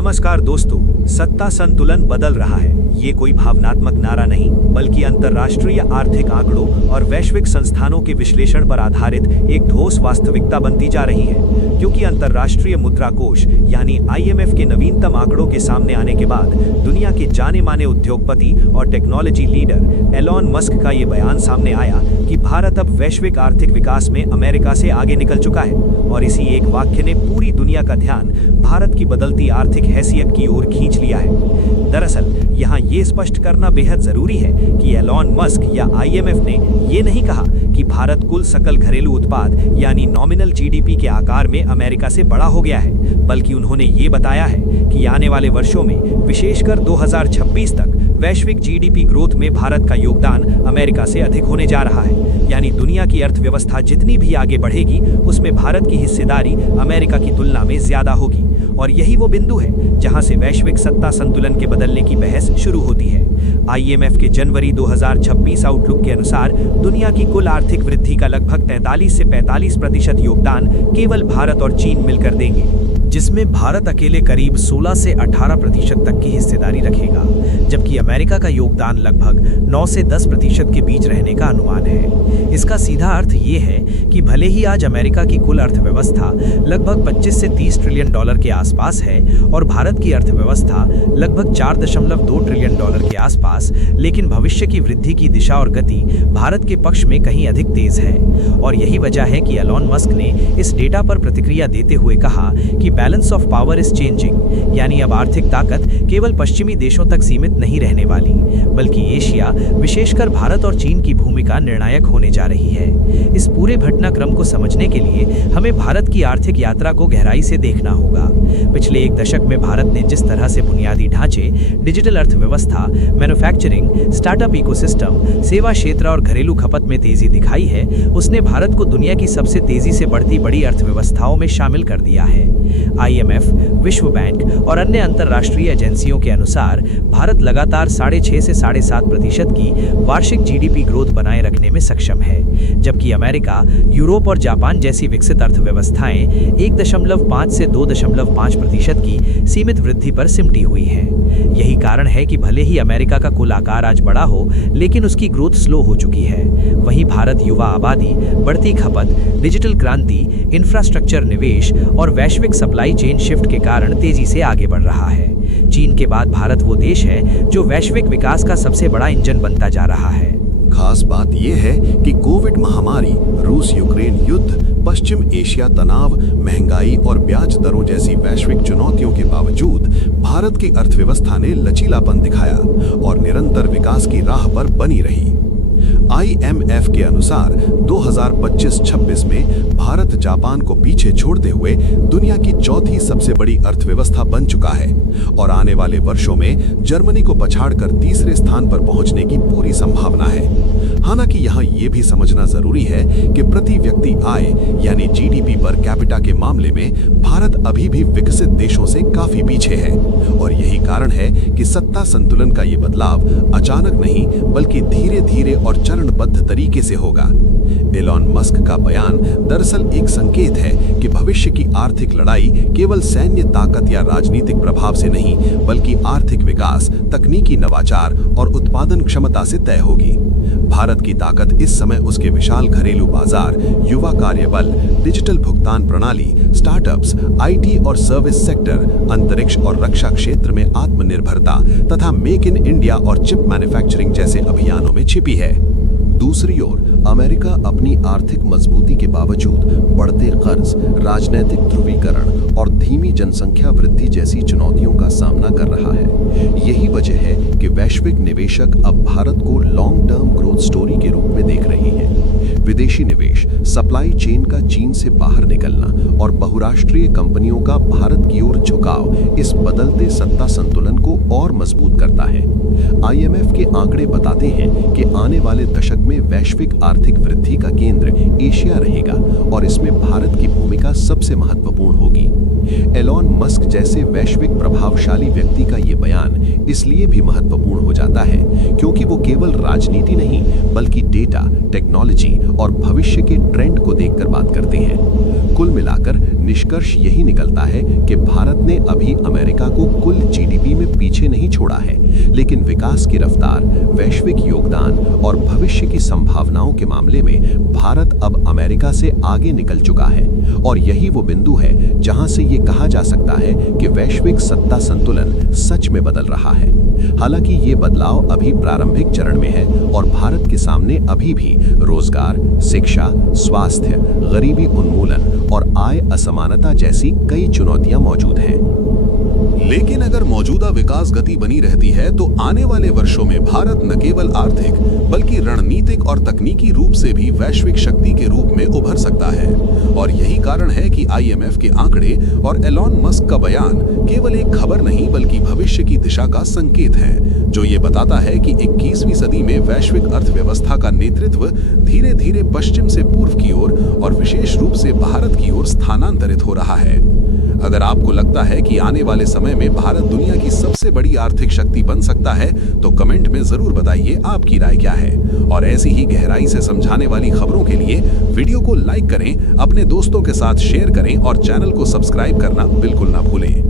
नमस्कार दोस्तों, सत्ता संतुलन बदल रहा है। ये कोई भावनात्मक नारा नहीं, बल्कि अंतर्राष्ट्रीय आर्थिक आंकड़ों और वैश्विक संस्थानों के विश्लेषण पर आधारित एक ठोस वास्तविकता बनती जा रही है। क्योंकि अंतर्राष्ट्रीय मुद्रा कोष यानी IMF के नवीनतम आंकड़ों के सामने आने के बाद दुनिया के जाने माने उद्योगपति और टेक्नोलॉजी लीडर एलॉन मस्क का ये बयान सामने आया कि भारत अब वैश्विक आर्थिक विकास में अमेरिका से आगे निकल चुका है। और इसी एक वाक्य ने पूरी दुनिया का ध्यान भारत की बदलती आर्थिक हैसियत की ओर खींच लिया है। दरअसल यहाँ ये स्पष्ट करना बेहद जरूरी है कि एलॉन मस्क या IMF ने ये नहीं कहा कि भारत कुल सकल घरेलू उत्पाद यानी नॉमिनल GDP के आकार में अमेरिका से बड़ा हो गया है, बल्कि उन्होंने ये बताया है कि आने वाले वर्षों में विशेषकर 2026 तक वैश्विक GDP ग्रोथ में भारत का योगदान अमेरिका से अधिक होने जा रहा है। यानी दुनिया की अर्थव्यवस्था जितनी भी आगे बढ़ेगी उसमें भारत की हिस्सेदारी अमेरिका की तुलना में ज्यादा होगी। और यही वो बिंदु है जहां से वैश्विक सत्ता संतुलन के बदलने की बहस शुरू होती है। IMF के जनवरी 2026 आउटलुक के अनुसार दुनिया की कुल आर्थिक वृद्धि का लगभग 43 से 45% योगदान केवल भारत और चीन मिलकर देंगे, जिसमें भारत अकेले करीब 16 से 18% तक की हिस्सेदारी रखेगा, जबकि अमेरिका का योगदान लगभग 9 से 10% के बीच रहने का अनुमान है। इसका सीधा अर्थ ये है कि भले ही आज अमेरिका की कुल अर्थव्यवस्था लगभग 25 से 30 ट्रिलियन डॉलर के आसपास है और भारत की अर्थव्यवस्था लगभग 4.2 ट्रिलियन डॉलर के आसपास, लेकिन भविष्य की वृद्धि की दिशा और गति भारत के पक्ष में कहीं अधिक तेज है। और यही वजह है कि एलॉन मस्क ने इस डेटा पर प्रतिक्रिया देते हुए कहा कि balance of power is changing, यानी अब आर्थिक ताकत केवल पश्चिमी देशों तक सीमित नहीं रहने वाली, बल्कि एशिया विशेषकर भारत और चीन की भूमिका निर्णायक होने जा रही है। इस पूरे घटनाक्रम को समझने के लिए हमें भारत की आर्थिक यात्रा को गहराई से देखना होगा। पिछले एक दशक में भारत ने जिस तरह से बुनियादी ढांचे, डिजिटल अर्थव्यवस्था, मैन्युफैक्चरिंग, स्टार्टअप इकोसिस्टम, सेवा क्षेत्र और घरेलू खपत में तेजी दिखाई है, उसने भारत को दुनिया की सबसे तेजी से बढ़ती बड़ी अर्थव्यवस्थाओं में शामिल कर दिया है। IMF, विश्व बैंक और अन्य अंतर्राष्ट्रीय एजेंसियों के अनुसार भारत लगातार 6.5 से 7.5% की वार्षिक GDP ग्रोथ बनाए रखने में सक्षम है, जबकि अमेरिका, यूरोप और जापान जैसी विकसित अर्थव्यवस्थाएं 1.5 से 2.5% की सीमित वृद्धि पर सिमटी हुई हैं। यही कारण है कि भले ही अमेरिका का कुल आकार आज बड़ा हो, लेकिन उसकी ग्रोथ स्लो हो चुकी है। वहीं भारत युवा आबादी, बढ़ती खपत, डिजिटल क्रांति, इंफ्रास्ट्रक्चर निवेश और वैश्विक सप्लाई चेन शिफ्ट के कारण तेजी से आगे बढ़ रहा है। चीन के बाद भारत वो देश है जो वैश्विक विकास का सबसे बड़ा इंजन बनता जा रहा है। खास बात यह है कि कोविड महामारी, रूस यूक्रेन युद्ध, पश्चिम एशिया तनाव, महंगाई और ब्याज दरों जैसी वैश्विक चुनौतियों के बावजूद भारत की अर्थव्यवस्था ने लचीलापन दिखाया और निरंतर विकास की राह पर बनी रही। IMF के अनुसार 2025-26 में भारत जापान को पीछे छोड़ते हुए दुनिया की चौथी सबसे बड़ी अर्थव्यवस्था बन चुका है और आने वाले वर्षों में जर्मनी को पछाड़कर तीसरे स्थान पर पहुंचने की पूरी संभावना है। हालांकि यहाँ ये भी समझना जरूरी है कि प्रति व्यक्ति आय यानी GDP पर कैपिटा के मामले में भारत अभी भी विकसित देशों से काफी पीछे है और यही कारण है कि सत्ता संतुलन का ये बदलाव अचानक नहीं बल्कि धीरे धीरे और चरणबद्ध तरीके से होगा। एलॉन मस्क का बयान दरअसल एक संकेत है कि भविष्य की आर्थिक लड़ाई केवल सैन्य ताकत या राजनीतिक प्रभाव से नहीं बल्कि आर्थिक विकास, तकनीकी नवाचार और उत्पादन क्षमता से तय होगी। भारत की ताकत इस समय उसके विशाल घरेलू बाजार, युवा कार्यबल, डिजिटल भुगतान प्रणाली, स्टार्टअप्स, IT और सर्विस सेक्टर, अंतरिक्ष और रक्षा क्षेत्र में आत्मनिर्भरता तथा मेक इन इंडिया और चिप मैन्युफैक्चरिंग जैसे अभियानों में छिपी है। दूसरी ओर अमेरिका अपनी आर्थिक मजबूती के बावजूद बढ़ते कर्ज, राजनीतिक ध्रुवीकरण और धीमी जनसंख्या वृद्धि जैसी चुनौतियों का सामना कर रहा है। यही वजह है कि वैश्विक निवेशक अब भारत को लॉन्ग टर्म ग्रोथ स्टोरी के रूप में देख रहे हैं। विदेशी निवेश, सप्लाई चेन का चीन से बाहर निकलना और बहुराष्ट्रीय कंपनियों का भारत की ओर झुकाव इस बदलते सत्ता संतुलन को और मजबूत करता है। IMF के आंकड़े बताते हैं कि आने वाले दशक में वैश्विक आर्थिक वृद्धि का केंद्र एशिया रहेगा और इसमें भारत की भूमिका सबसे महत्वपूर्ण होगी। एलॉन मस्क जैसे वैश्विक प्रभावशाली व्यक्ति का ये बयान इसलिए भी महत्वपूर्ण हो जाता है क्योंकि वो केवल राजनीति नहीं बल्कि डेटा, टेक्नोलॉजी और भविष्य के ट्रेंड को देखकर बात करते हैं। कुल मिलाकर निष्कर्ष यही निकलता है कि भारत ने अभी अमेरिका को कुल जीडीपी में पीछे नहीं छोड़ा है, लेकिन विकास की रफ्तार, वैश्विक योगदान और भविष्य की संभावनाओं के मामले में भारत अब अमेरिका से आगे निकल चुका है। और यही वो बिंदु है जहां से ये कहा जा सकता है कि वैश्विक सत्ता संतुलन सच में बदल रहा है। हालांकि ये बदलाव अभी प्रारंभिक चरण में है और भारत के सामने अभी भी रोजगार, शिक्षा, स्वास्थ्य, गरीबी उन्मूलन और आय असमानता जैसी कई चुनौतियां मौजूद हैं। लेकिन अगर मौजूदा विकास गति बनी रहती है तो आने वाले वर्षों में भारत न केवल आर्थिक बल्कि रणनीतिक और तकनीकी रूप से भी वैश्विक शक्ति के रूप में उभर सकता है। और यही कारण है कि आईएमएफ के आंकड़े और एलॉन मस्क का बयान केवल एक खबर नहीं बल्कि भविष्य की दिशा का संकेत है, जो ये बताता है कि 21वीं सदी में वैश्विक अर्थव्यवस्था का नेतृत्व धीरे धीरे पश्चिम से पूर्व की ओर और विशेष रूप से भारत की ओर स्थानांतरित हो रहा है। अगर आपको लगता है कि आने वाले समय में भारत दुनिया की सबसे बड़ी आर्थिक शक्ति बन सकता है तो कमेंट में जरूर बताइए आपकी राय क्या है। और ऐसी ही गहराई से समझाने वाली खबरों के लिए वीडियो को लाइक करें, अपने दोस्तों के साथ शेयर करें और चैनल को सब्सक्राइब करना बिल्कुल ना भूलें।